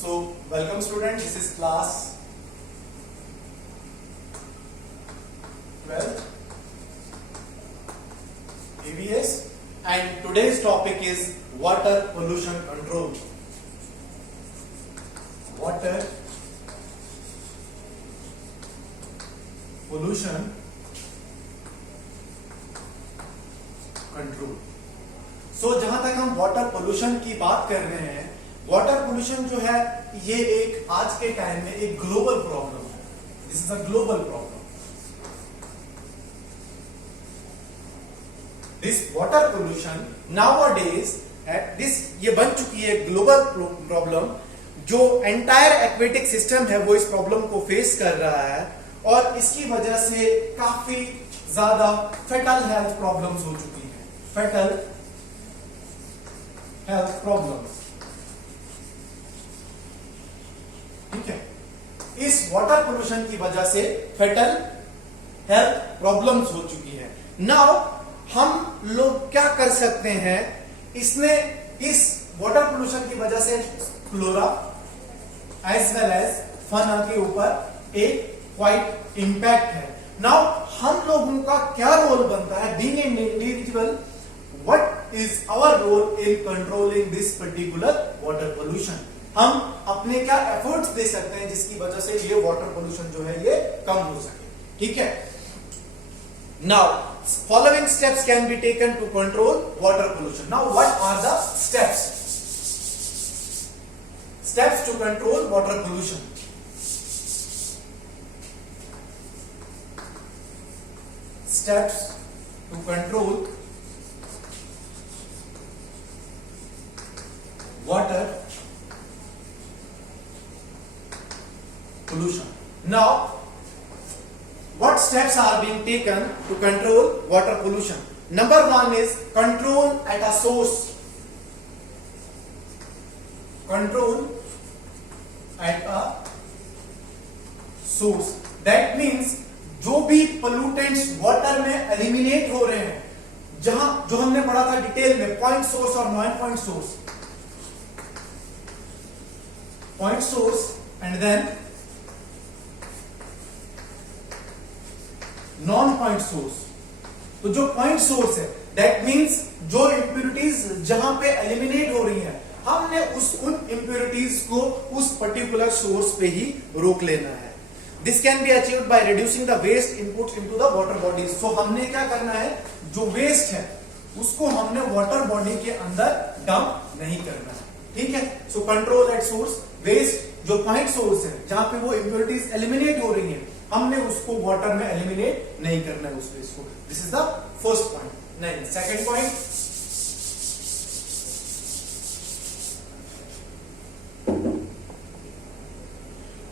So, welcome students, this is class 12 EVS and today's topic is water pollution control. Water pollution control. So जहां तक हम water pollution की बात कर रहे हैं, वाटर पोल्यूशन जो है ये एक आज के टाइम में एक ग्लोबल प्रॉब्लम है. This is a global problem. This water pollution nowadays ये बन चुकी है ग्लोबल प्रॉब्लम. जो एंटायर एक्वेटिक सिस्टम है वो इस प्रॉब्लम को फेस कर रहा है और इसकी वजह से काफी ज्यादा फेटल हेल्थ प्रॉब्लम्स हो चुकी हैं. Fetal health problems. ठीक है, इस वाटर पोल्यूशन की वजह से फेटल हेल्थ प्रॉब्लम्स हो चुकी है. नाउ हम लोग क्या कर सकते हैं, इस वाटर पोल्यूशन की वजह से फ्लोरा एज वेल एज फना के ऊपर एक क्वाइट इंपैक्ट है. नाउ हम लोगों का क्या रोल बनता है, being an individual, what is our role in controlling this particular water pollution. हम अपने क्या एफर्ट्स दे सकते हैं जिसकी वजह से ये वाटर पोल्यूशन जो है ये कम हो सके. ठीक है. Now following steps can be taken to control water pollution. Now what are the steps to control water pollution. Steps to control water pollution. Now, what steps are being taken to control water pollution? Number one is control at a source. Control at a source. That means जो भी pollutants water में eliminate हो रहे हैं, जहां जो हमने पढ़ा था डिटेल में, पॉइंट सोर्स और non point source. Point source and then non point source. तो जो पॉइंट सोर्स है, दैट मीन्स जो इंप्यूरिटीज जहां पे एलिमिनेट हो रही हैं, हमने उन इंप्यूरिटीज को उस पर्टिकुलर सोर्स पे ही रोक लेना है. This can be achieved by reducing the waste inputs into the water bodies. So हमने क्या करना है, जो वेस्ट है उसको हमने वाटर बॉडी के अंदर डंप नहीं करना है. ठीक है. So control at source. Waste जो पॉइंट सोर्स है जहां पे वो इंप्यूरिटीज एलिमिनेट हो रही है, हमने उसको वाटर में एलिमिनेट नहीं करना है उस वेस्ट को. This is the first point. नहीं, second point,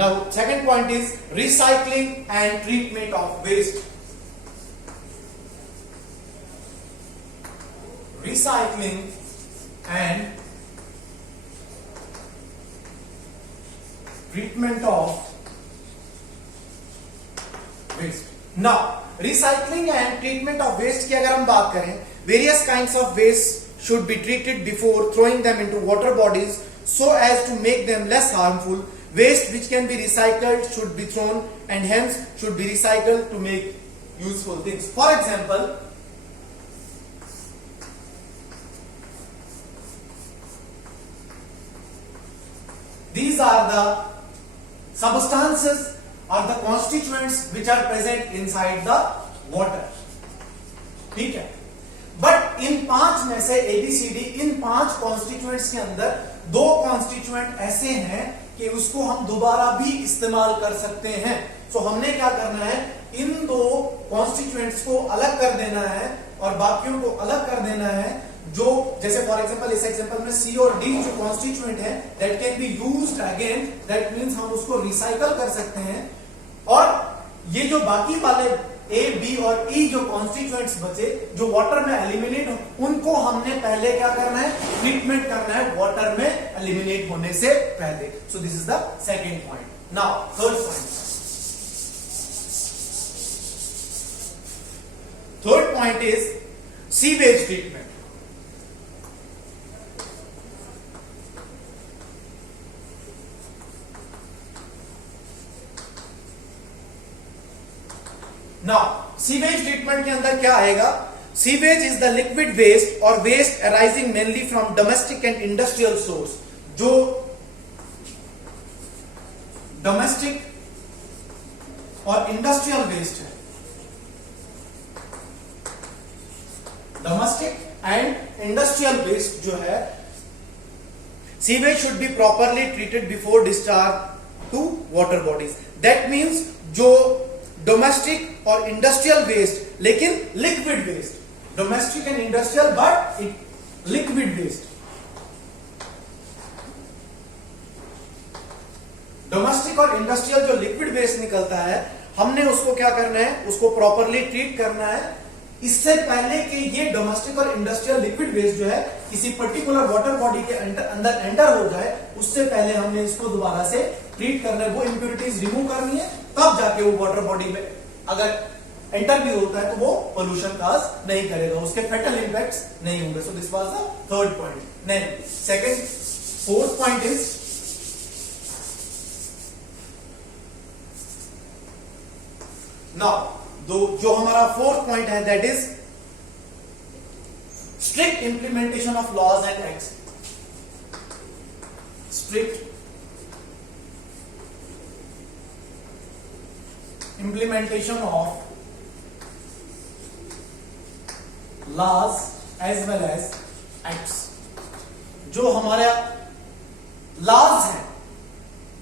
now second point is recycling and treatment of waste. Recycling and treatment of waste. Now recycling and treatment of waste की अगर हम बात करें, various kinds of waste should be treated before throwing them into water bodies so as to make them less harmful. Waste which can be recycled should be thrown and hence should be recycled to make useful things. For example, these are the substances or the constituents which are present inside the water. ठीक है. But in पांच में से ABCD, इन पांच constituents के अंदर दो constituent ऐसे हैं कि उसको हम दोबारा भी इस्तेमाल कर सकते हैं. सो हमने क्या करना है, इन दो कॉन्स्टिट्यूएंट्स को अलग कर देना है और बाकियों को अलग कर देना है. जो जैसे फॉर एग्जांपल इस एग्जांपल में C और D जो कॉन्स्टिट्यूएंट है, that can be used again. That means हम उसको रिसाइकल कर सकते हैं. और ये जो बाकी वाले A, B और E जो कॉन्स्टिट्यूएंट्स बचे, जो वाटर में एलिमिनेट हो, उनको हमने पहले क्या करना है, ट्रीटमेंट करना है वाटर में एलिमिनेट होने से पहले. So this is the second point. Now third point. Third point is sewage treatment. Now sewage treatment के अंदर क्या आएगा? Sewage is the liquid waste और waste arising mainly from domestic and industrial source. जो domestic और industrial waste है, domestic and industrial waste जो है, sewage should be properly treated before discharge to water bodies. That means जो domestic और industrial waste, लेकिन liquid waste, domestic and industrial but liquid waste, domestic और industrial जो liquid waste निकलता है, हमने उसको क्या करना है? उसको प्रॉपरली ट्रीट करना है। इससे पहले कि ये डोमेस्टिक और इंडस्ट्रियल लिक्विड वेस्ट जो है किसी पर्टिकुलर वाटर बॉडी के अंदर एंटर हो जाए, उससे पहले हमने इसको दोबारा से ट्रीट करना है, वो इंप्योरिटीज रिमूव करनी है, तब जाके वो वाटर बॉडी में अगर एंटर भी होता है तो वो पोल्यूशन काज नहीं करेगा, उसके फेटल इंपैक्ट्स नहीं होंगे। So this was the third point. Then second, fourth point is now जो हमारा फोर्थ पॉइंट है, that is strict implementation of laws and acts. Strict implementation of laws as well as acts. जो हमारे laws हैं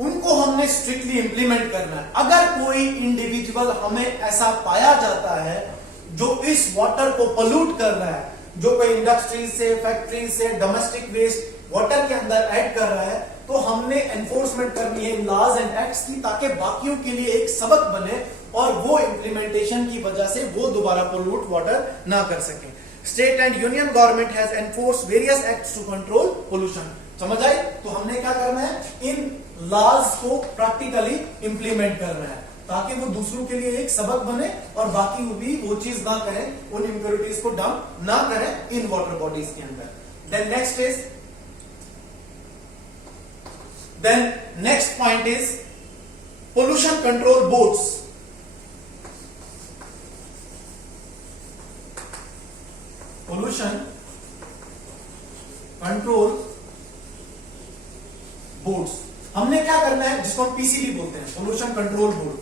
उनको हमने strictly implement करना है। अगर कोई इंडिविजुअल हमें ऐसा पाया जाता है जो इस वाटर को पोल्यूट कर रहा है, जो कोई इंडस्ट्री से, फैक्ट्री से डोमेस्टिक वेस्ट वाटर के अंदर ऐड कर रहा है, तो हमने एनफोर्समेंट करनी है लॉज एंड एक्ट्स की, ताकि बाकियों के लिए एक सबक बने और वो इंप्लीमेंटेशन की वजह से वो दोबारा पोल्यूट वाटर ना कर सके। State and union government has enforce various acts to control pollution. समझ आई? तो हमने क्या करना है? इन लॉज को प्रैक्टिकली इंप्लीमेंट करना है, ताकि वो दूसरों के लिए एक सबक बने और बाकी भी वो चीज ना करें, उन इंप्योरिटीज को डंप ना करें इन वाटर बॉडीज के अंदर। Then next point is pollution control boards. Pollution control boards हमने क्या करना है, जिसको हम पीसीबी बोलते हैं, पोल्यूशन कंट्रोल बोर्ड।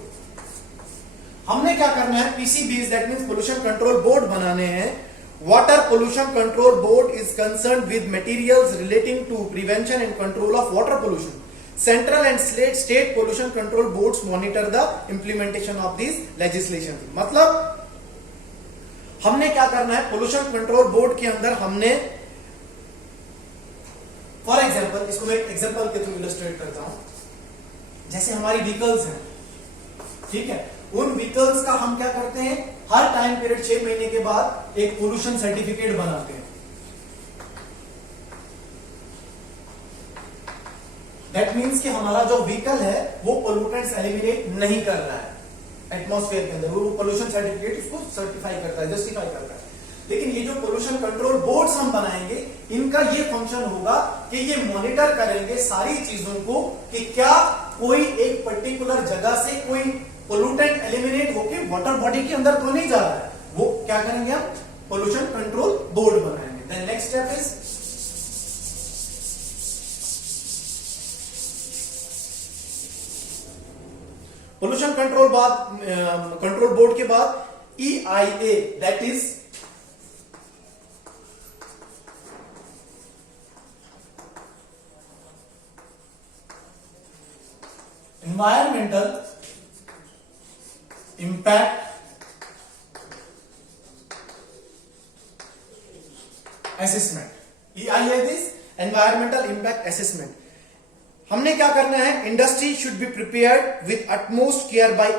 हमने क्या करना है? PCB that means pollution control board बनाने हैं। Water pollution control board is concerned with materials relating to prevention and control of water pollution. Central and state pollution control boards monitor the implementation of this legislation. मतलब हमने क्या करना है? Pollution control board के अंदर हमने, for example, इसको मैं एग्जाम्पल के थ्रू इलस्ट्रेट करता हूं। जैसे हमारी व्हीकल्स हैं, ठीक है, उन व्हीकल्स का हम क्या करते हैं? हर टाइम पीरियड 6 महीने के बाद एक पोल्यूशन सर्टिफिकेट बनाते हैं। दैट मीन्स कि हमारा जो व्हीकल है वो पोल्यूटेंट्स एलिमिनेट नहीं कर रहा है एटमॉस्फेयर के अंदर, वो पोल्यूशन सर्टिफिकेट उसको सर्टिफाई करता है, जस्टिफाई करता है। लेकिन ये जो पोल्यूशन कंट्रोल बोर्ड्स हम बनाएंगे, इनका ये फंक्शन होगा कि ये मॉनिटर करेंगे सारी चीजों को कि क्या कोई एक पर्टिकुलर जगह से कोई पोल्यूटेंट एलिमिनेट होकर वाटर बॉडी के अंदर तो नहीं जा रहा है। वो क्या करेंगे? हम पोल्यूशन कंट्रोल बोर्ड बनाएंगे। Then next step is pollution control board के बाद EIA, दैट इज environmental impact assessment। EIA is environmental impact assessment। हमने क्या करना है? Industry should be prepared with utmost care by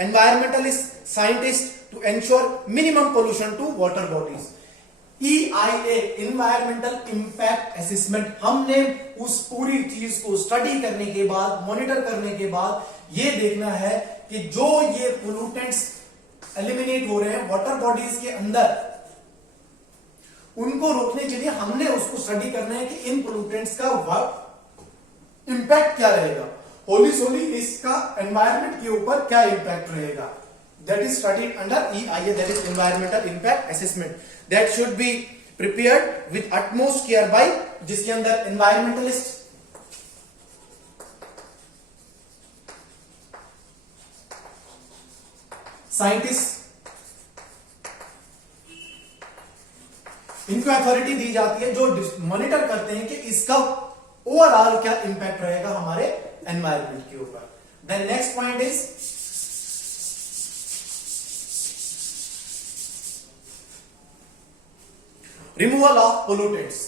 environmentalist scientist to ensure minimum pollution to water bodies. EIA environmental impact assessment, हमने उस पूरी चीज को स्टडी करने के बाद, मॉनिटर करने के बाद ये देखना है कि जो ये पोल्यूटेंट्स एलिमिनेट हो रहे हैं वाटर बॉडीज के अंदर, उनको रोकने के लिए हमने उसको स्टडी करना है कि इन पोल्यूटेंट्स का इंपैक्ट क्या रहेगा, होली सोली इसका एनवायरमेंट के ऊपर क्या इंपैक्ट रहेगा। that is studied under EIA, that is environmental impact assessment, that should be prepared with utmost care by, जिसके अंदर environmentalist, साइंटिस्ट, इनको अथॉरिटी दी जाती है जो मॉनिटर करते हैं कि इसका ओवरऑल क्या इंपैक्ट रहेगा हमारे एनवायरमेंट के ऊपर। Then next point is removal of pollutants.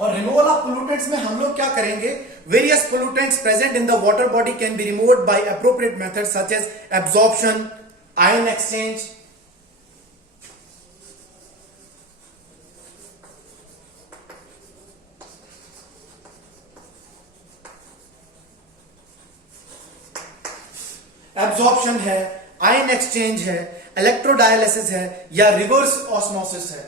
और रिमूवल ऑफ पोल्यूटेंट्स में हम लोग क्या करेंगे, various pollutants present in the water body can be removed by appropriate methods such as absorption, ion exchange, absorption है, आयन एक्सचेंज है, electrodialysis है या रिवर्स ऑस्मोसिस है।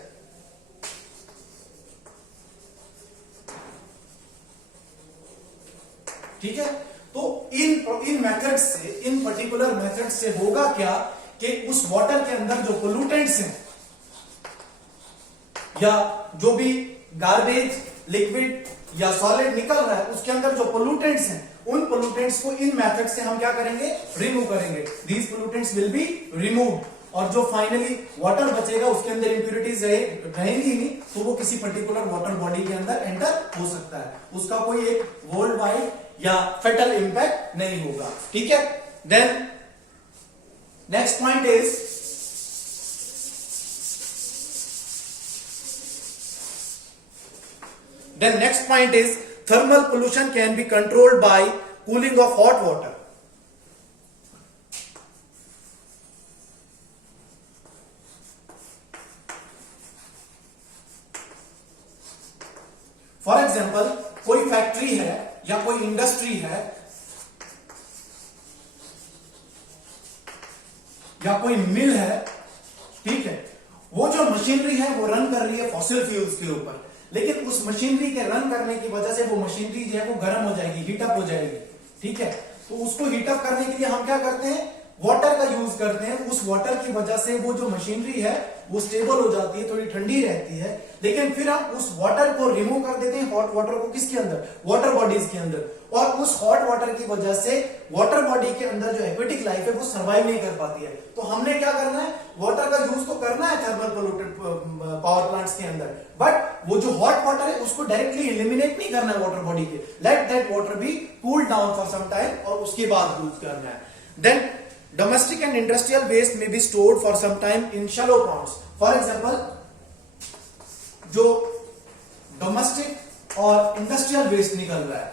ठीक है, तो इन मेथड से, इन पर्टिकुलर मेथड से होगा क्या कि उस वाटर के अंदर जो पोल्यूटेंट्स हैं या जो भी गार्बेज, लिक्विड या सॉलिड निकल रहा है उसके अंदर जो पोल्यूटेंट्स हैं, उन पोल्यूटेंट्स को इन मेथड से हम क्या करेंगे, रिमूव करेंगे। These pollutants will be removed, और जो फाइनली वाटर बचेगा उसके अंदर इंप्यूरिटीज रहेंगी नहीं, तो वो किसी पर्टिकुलर वाटर बॉडी के अंदर एंटर हो सकता है, उसका कोई एक वर्ल्ड वाइड या फेटल इंपैक्ट नहीं होगा। ठीक है, then next point is thermal pollution can be controlled by cooling of hot water. For example कोई फैक्ट्री है या कोई इंडस्ट्री है या कोई मिल है, ठीक है, वो जो मशीनरी है वो रन कर रही है फॉसिल फ्यूल्स के ऊपर, लेकिन उस मशीनरी के रन करने की वजह से वो मशीनरी जो है वो गर्म हो जाएगी, हीटअप हो जाएगी। ठीक है, तो उसको हीटअप करने के लिए हम क्या करते हैं, वाटर का यूज करते हैं। उस वाटर की वजह से वो जो मशीनरी है वो स्टेबल हो जाती है, थोड़ी ठंडी रहती है, लेकिन फिर हम उस वाटर को रिमूव कर देते हैं, हॉट वाटर को, किसके अंदर, वाटर बॉडीज के अंदर, और उस हॉट वाटर की वजह से वाटर बॉडी के अंदर जो एक्वेटिक लाइफ है वो सर्वाइव नहीं कर पाती है। तो हमने क्या करना है, वाटर का यूज तो करना है थर्मल पोल्यूटेड पावर प्लांट्स के अंदर, बट वो जो हॉट वाटर है उसको डायरेक्टली एलिमिनेट नहीं करना है वाटर बॉडी के, let that water be cool down for some time और उसके बाद यूज करना है। Then domestic and industrial waste may be stored for some time in shallow ponds. For example, जो डोमेस्टिक और इंडस्ट्रियल वेस्ट निकल रहा है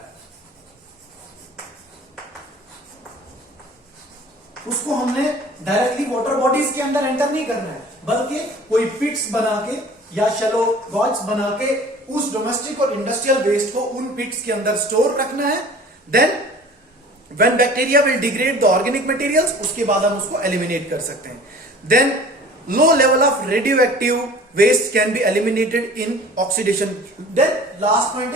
उसको हमने डायरेक्टली वाटर बॉडीज के अंदर एंटर नहीं करना है, बल्कि कोई पिट्स बना के या शैलो गॉड्स बना के उस डोमेस्टिक और इंडस्ट्रियल वेस्ट को उन पिट्स के अंदर स्टोर रखना है। Then when bacteria will degrade the organic materials, उसके बाद हम उसको eliminate कर सकते हैं। Then low level of radioactive waste can be eliminated in oxidation. Then last point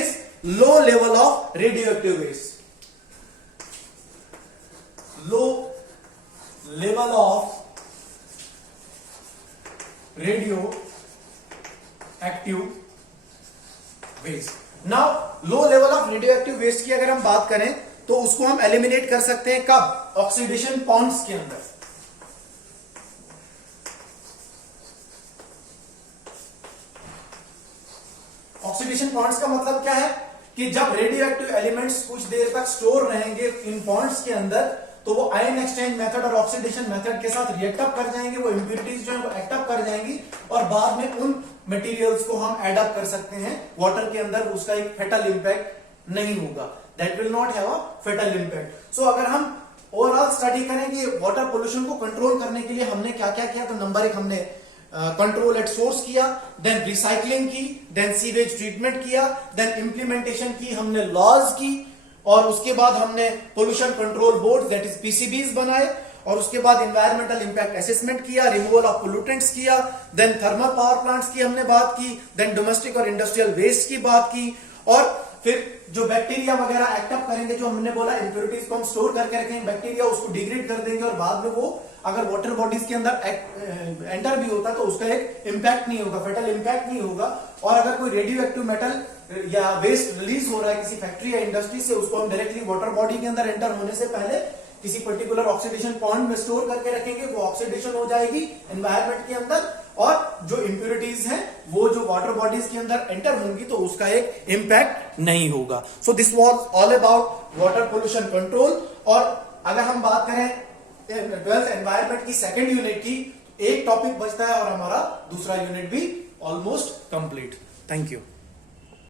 is low level of radioactive waste. Low level of radioactive waste. Now low level of radioactive waste की अगर हम बात करें तो उसको हम eliminate कर सकते हैं कब, ऑक्सीडेशन पॉन्ड्स के अंदर। ऑक्सीडेशन पॉन्ड्स का मतलब क्या है कि जब रेडियोएक्टिव एलिमेंट्स कुछ देर तक स्टोर रहेंगे इन पॉन्ड्स के अंदर तो वो आयन एक्सचेंज मेथड और ऑक्सीडेशन मेथड के साथ रिएक्ट अप कर जाएंगे, वो इंप्यूरिटीज जो है वो एक्ट अप कर जाएंगी और बाद में उन मटेरियल्स को हम एड अप कर सकते हैं वाटर के अंदर, उसका एक फेटल इंपैक्ट नहीं होगा, that will not have a fatal impact. So अगर हम ओवरऑल स्टडी करें कि वाटर पोल्यूशन को कंट्रोल करने के लिए हमने क्या क्या किया, तो नंबर एक हमने कंट्रोल एट सोर्स किया, देन रिसाइकलिंग की, देन सीवेज ट्रीटमेंट किया, देन इंप्लीमेंटेशन की हमने लॉज की, और उसके बाद हमने pollution control board that is PCBs बनाए, और उसके बाद एनवायरमेंटल इंपैक्ट असेसमेंट किया, रिमूवल ऑफ पोल्यूटेंट्स किया, देन थर्मल पावर प्लांट्स की हमने बात की, देन डोमेस्टिक और इंडस्ट्रियल वेस्ट की बात की, और फिर जो बैक्टीरिया वगैरह एक्टअप करेंगे, जो हमने बोला इंप्योरिटीज को हम स्टोर करके रखेंगे, बैक्टीरिया उसको डिग्रेड कर देंगे और बाद में वो अगर वाटर बॉडीज के अंदर एंटर भी होता तो उसका एक इंपैक्ट नहीं होगा, फेटल इंपैक्ट नहीं होगा। और अगर कोई रेडियो एक्टिव मेटल या वेस्ट रिलीज हो रहा है किसी फैक्ट्री या इंडस्ट्री से, उसको हम डायरेक्टली वाटर बॉडी के अंदर एंटर होने से पहले किसी पर्टिकुलर ऑक्सीडेशन पॉइंट में स्टोर करके रखेंगे, वो ऑक्सीडेशन हो जाएगी एनवायरमेंट के अंदर, और जो इंप्योरिटीज हैं वो जो वाटर बॉडीज के अंदर एंटर होंगी तो उसका एक इंपैक्ट नहीं होगा। सो this was all about water pollution control. और अगर हम बात करें 12th एनवायरमेंट की सेकंड यूनिट की, एक टॉपिक बचता है और हमारा दूसरा यूनिट भी ऑलमोस्ट कंप्लीट। Thank you.